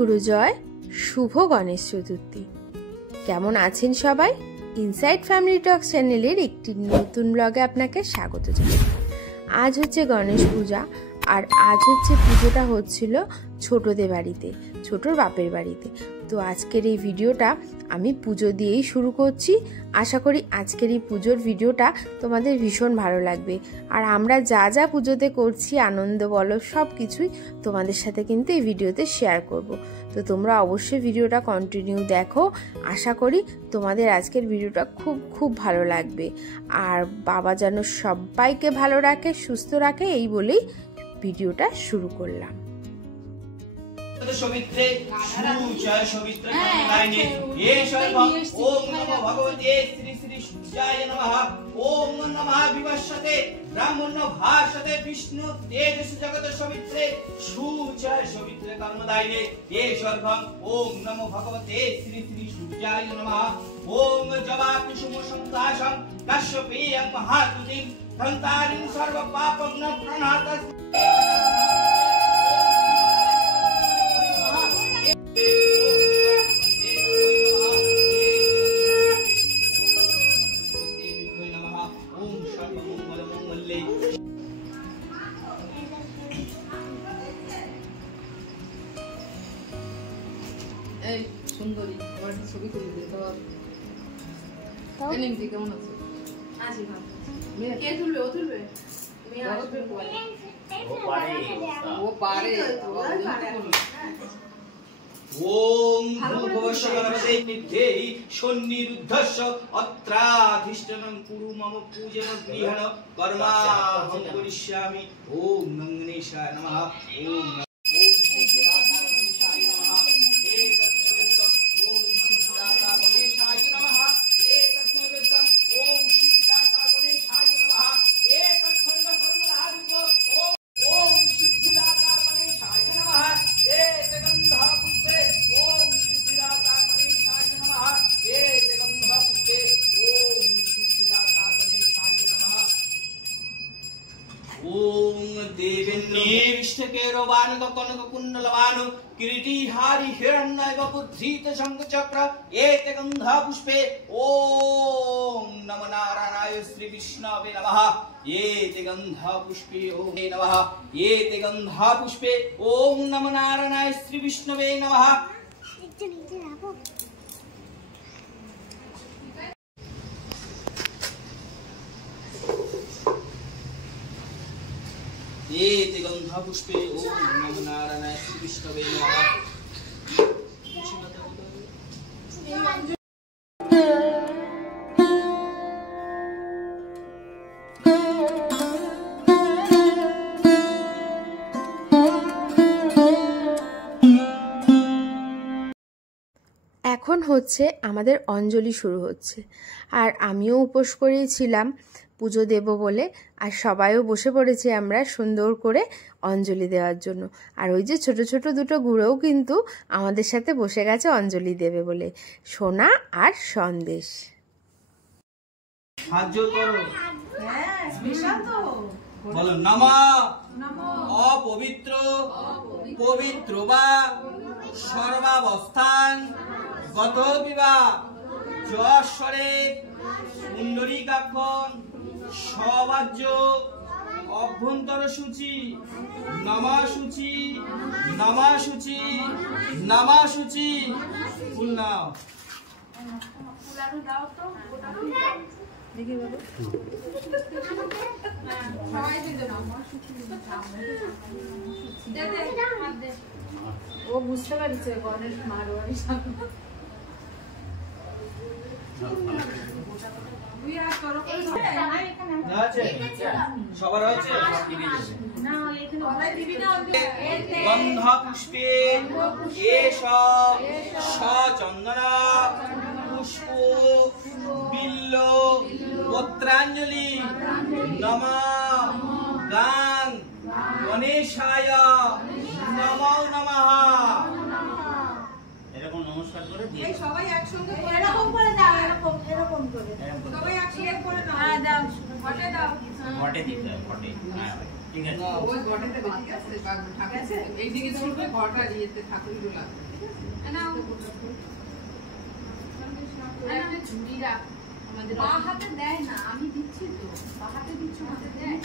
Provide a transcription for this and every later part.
গুরুজয়, শুভ গণেশ চতুর্থী। কেমন আছেন সবাই? ইনসাইড ফ্যামিলি টক্স চ্যানেলের একটি নতুন ব্লগে আপনাকে স্বাগত জানাই। আজ হচ্ছে গণেশ পূজা, আর আজ হচ্ছে পুজোটা হচ্ছিল ছোটদের বাড়িতে, ছোটর বাপের বাড়িতে। তো আজকের এই ভিডিওটা আমি পুজো দিয়েই শুরু করছি। আশা করি আজকের এই পুজোর ভিডিওটা তোমাদের ভীষণ ভালো লাগবে। আর আমরা যা যা পুজোতে করছি, আনন্দ বলো, সব কিছুই তোমাদের সাথে কিন্তু এই ভিডিওতে শেয়ার করব। তো তোমরা অবশ্যই ভিডিওটা কন্টিনিউ দেখো। আশা করি তোমাদের আজকের ভিডিওটা খুব খুব ভালো লাগবে। আর বাবা যেন সবাইকে ভালো রাখে, সুস্থ রাখে, এই বলেই ভিডিওটা শুরু করলাম। সবিত্রে সুজয় সবিত্র কমলায়নে এষর্বং ওম নমো ভগবতে শ্রী শ্রী সূর্যায় নমঃ। ওম নমঃ বিবস্বতে ব্রাহ্মণ ভাষতে বিষ্ণু তেজস জগত সবিত্রে সুজয় সবিত্রে কর্মদায়নে এষর্বং ওম নমো ভগবতে শ্রী শ্রী সূর্যায় নমঃ। ওম জবা কুসুম সংকাশং কাশ্যপেয়ং মহাতুতিং ধন্তারিং সর্ব পাপগ্ন প্রণাতং। এই সুন্দরী, আমার একটা ছবি তুলে দে। এলিমটি কেমন আছে? আছি ভালো। কে তুলবে? ও তুলবে? মেয়ে আসবে পরে। ও পারে। ওম ভূভস্য গণপতে নিধেহি সন্নিরুদ্ধস্য অত্রাধিষ্ঠনং কুরু মম পূজন গৃহণ কর্মাহং করিষ্যামি। ওম গণেশায় নমঃ। ওম किरीटिहारी हिरण्यव बुद्धीत शंखचक्र एते गंधा पुष्पे ओम नमो नारायणाय श्री विष्णवे नमः। एते गंधा पुष्पे ओम नमः। एते गंधा पुष्पे ओम नमो नारायणाय श्री विष्णवे नमः। एते गंधा पुष्पे ओम नमो नारायणाय श्री विष्णवे नमः। এখন হচ্ছে আমাদের অঞ্জলি শুরু হচ্ছে, আর আমিও উপোস করেছিলাম পুজো দেব বলে, আর সবাইও বসে পড়েছি আমরা সুন্দর করে অঞ্জলি দেওয়ার জন্য। আর ওই যে ছোট ছোট দুটো গুঁড়োও কিন্তু আমাদের সাথে বসে গেছে অঞ্জলি দেবে বলে, সোনা আর সন্দেশ। হাত জোর করো। হ্যাঁ, স্পেশাল তো। বলো নমঃ অপবিত্র পবিত্র বা সর্বাবস্থান গত বিবাহ যশ্বরে পুণ্ডরীকাক্ষং সবাজ্য অভ্যন্তর সূচি নমা সূচি নমা সূচি নমা সূচি। ফুল নাও। দেখি বাবু সবাই দিতে নাও। ও বুঝতে পারছে গণেশ মারোয়ারি সামনে। সবার হয়েছে। গন্ধ পুষ্পে এষ সচন্দন পুষ্প বিল্ল পত্রাঞ্জলি নমঃ গাং গণেশায় নমো নমঃ। এরকম নমস্কার করে দিয়ে সবাই একসঙ্গে এরকম করে দাও। এরকম করে সবাই একসঙ্গে করে দাও। হ্যাঁ দাও। হটে দাও। ঘটে দিতে হবে, ঘটে। হ্যাঁ ঠিক আছে। ওই ঘটেতে ঠিক আছে, ঠাকুর আছে এইদিকে চলবে, ঘট আর ইয়েতে ঠাকুরগুলো লাগবে, ঠিক আছে। না আমাদের ঝুড়ি রাখ, আমাদের বাঁ হাতে দেয় না, আমি দিচ্ছি তো, বাঁ হাতে দিচ্ছি, হাতে দেয়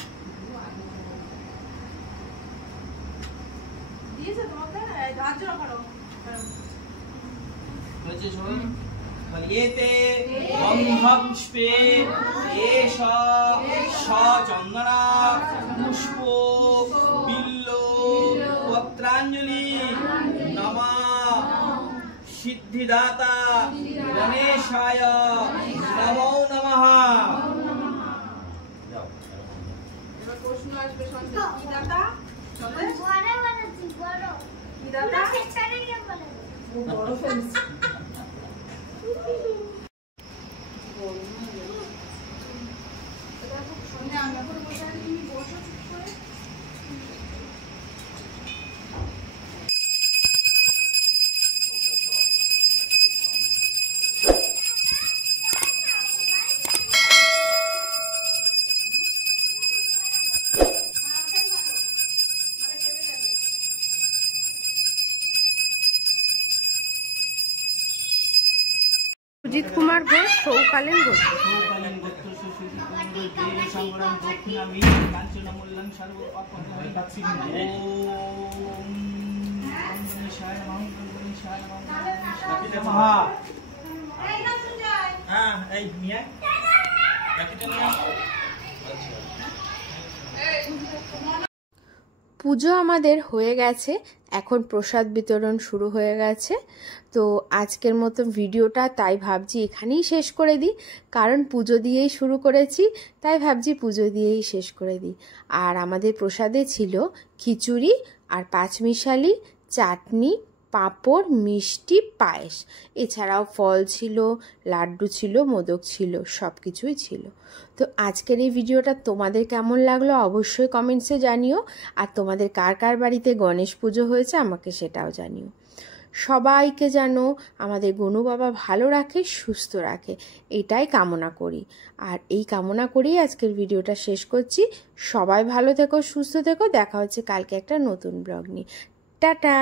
দিয়েছে তোমাকে রাজ্য করো হয়েছে শোন। ফলিয়েতে ব্রহ্মপুষ্পে এষ সচন্দনা পুষ্প বিল্ল পত্রাঞ্জলি নমঃ সিদ্ধিদাতা গণেশায় নমো নমঃ। এবার প্রশ্ন আসবে সন্ধ্যা, কি দাতা চলে কি দাতা ও বড় ফেন্স সুজিত কুমার ঘোষ, সৌকালীন ঘোষ। সৌকালীন গোত্র সুশীল কুমার সংগ্রাম দক্ষিণামি কাঞ্চনমূল্যং সর্ব অপহরণ দক্ষিণে। ওম গণেশায় নমঃ, গণেশায় নমঃ। হ্যাঁ এই মিয়া রাখিটা নিয়ে পুজো আমাদের হয়ে গেছে, এখন প্রসাদ বিতরণ শুরু হয়ে গেছে। তো আজকের মতো ভিডিওটা তাই ভাবছি এখানেই শেষ করে দিই, কারণ পুজো দিয়েই শুরু করেছি, তাই ভাবছি পুজো দিয়েই শেষ করে দিই। আর আমাদের প্রসাদে ছিল খিচুড়ি আর পাঁচমিশালি, চাটনি, পাঁপড়, মিষ্টি, পায়েস, এছাড়াও ফল ছিল, লাড্ডু ছিল, মোদক ছিল, সব কিছুই ছিল। তো আজকের এই ভিডিওটা তোমাদের কেমন লাগলো অবশ্যই কমেন্টসে জানিও, আর তোমাদের কার কার বাড়িতে গণেশ পুজো হয়েছে আমাকে সেটাও জানিও। সবাইকে যেন আমাদের গনু বাবা ভালো রাখে, সুস্থ রাখে, এটাই কামনা করি। আর এই কামনা করেই আজকের ভিডিওটা শেষ করছি। সবাই ভালো থেকো, সুস্থ থেকো, দেখা হচ্ছে কালকে একটা নতুন ব্লগ নিয়ে। টাটা।